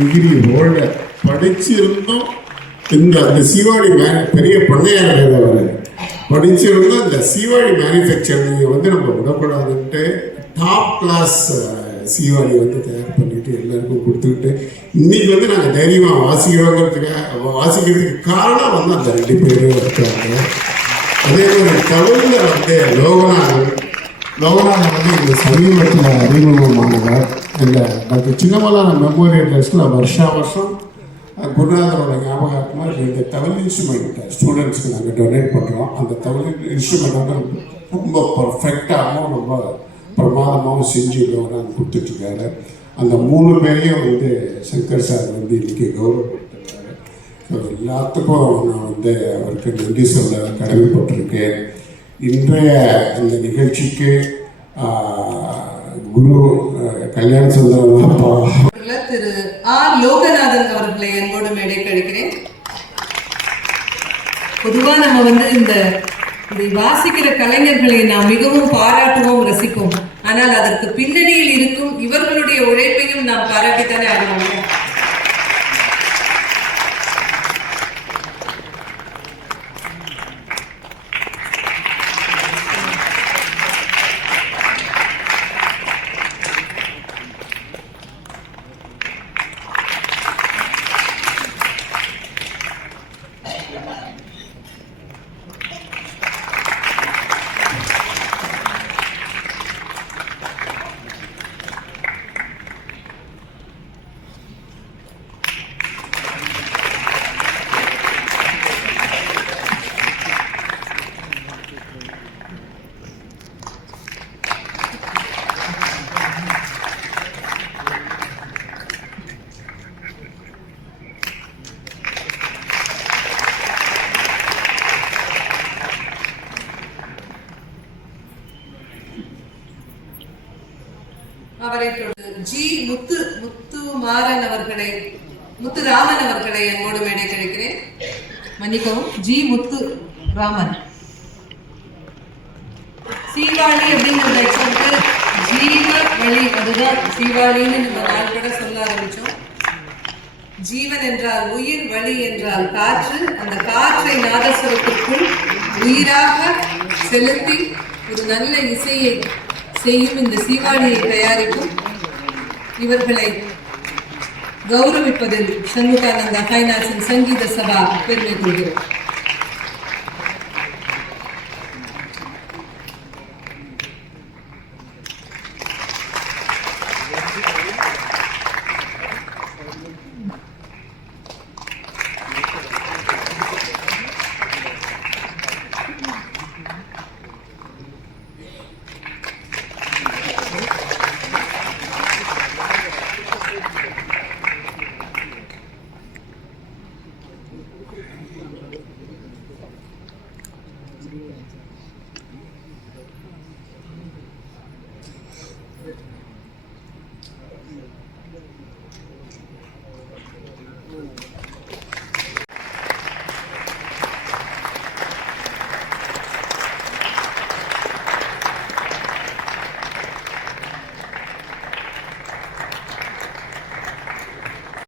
Degree holder படிச்சிருந்தோம். இந்த அந்த சீவாடி மே பெரிய பண்ணையார் அவர். படிச்சிருந்தோம் இந்த சீவாடி மேனுஃபேக்சரிங்கை வந்து நம்ம விடக்கூடாதுன்ட்டு டாப் கிளாஸ் சீவாடி வந்து தயார் பண்ணிட்டு எல்லாருக்கும் கொடுத்துக்கிட்டு இன்னைக்கு வந்து நாங்கள் தைரியமாக வாசிக்கிறோங்கிறதுக்காக வாசிக்கிறதுக்கு காரணம் வந்து அந்த ரெண்டு பேரும் இருக்காங்க. அதே மாதிரி தமிழில் வந்து லோகநாதன். லோகநாதன் வந்து இந்த சமீபத்தில் அறிமுகமானவர். இந்த டாக்டர் சின்னமலான மெமோரியல் ட்ரஸ்ட்டில் வருஷா வருஷம் குருநாதரோட ஞாபகார்த்தமாக ரெண்டு தமிழ் இன்ஸ்ட்ருமெண்ட் ஸ்டூடெண்ட்ஸ்க்கு நாங்கள் டொனேட் பண்ணுறோம் அந்த தமிழ் இன்ஸ்ட்ருமெண்ட் வந்து ரொம்ப பர்ஃபெக்டாகவும் ரொம்ப பிரமாதமாகவும் செஞ்சு லோகநாதன் கொடுத்துட்ருக்காரு. அந்த மூணு பேரையும் வந்து சங்கர் சார் வந்து இன்றைக்கி கௌரவப்படுத்திருக்காரு ஸோ எல்லாத்துக்கும் நான் வந்து அவருக்கு நன்றி சொல்ல கடமைப்பட்டிருக்கேன். இன்றைய இந்த நிகழ்ச்சிக்கு குரு கல்யாண சுந்தரம் திரு ஆர் லோகநாதன் அவர்களை அன்போடு மேடை கழிக்கிறேன் பொதுவா நம்ம வந்து இந்த இதை வாசிக்கிற கலைஞர்களை நாம் மிகவும் பாராட்டுவோம் ரசிப்போம். ஆனால் அதற்கு பின்னணியில் இருக்கும் இவர்களுடைய உழைப்பையும் நாம் பாராட்டித்தானே ஆகணும் அவரை தொடர்ந்து ஜி. முத்து முத்து மாறன் அவர்களை முத்து ராமன் அவர்களை என்னோடு மேடை கிடைக்கிறேன் மன்னிக்கவும் ஜி. முத்து ராமன். சீவாளி அப்படிங்கிற ஜீவ வழி அதுதான். சீவாளின்னு நம்ம நாள் கூட சொல்ல ஆரம்பிச்சோம். ஜீவன் என்றால் உயிர் வழி என்றால் காற்று. அந்த காற்றை நாதஸ்வரத்திற்குள் உயிராக செலுத்தி ஒரு நல்ல இசையை செய்யும் இந்த சீவாளியை தயாரிக்கும் இவர்களை கௌரவிப்பதில் சண்முகானந்த ஃபைனான்ஸின் சங்கீத சபா பெருமை கொள்கிறோம்.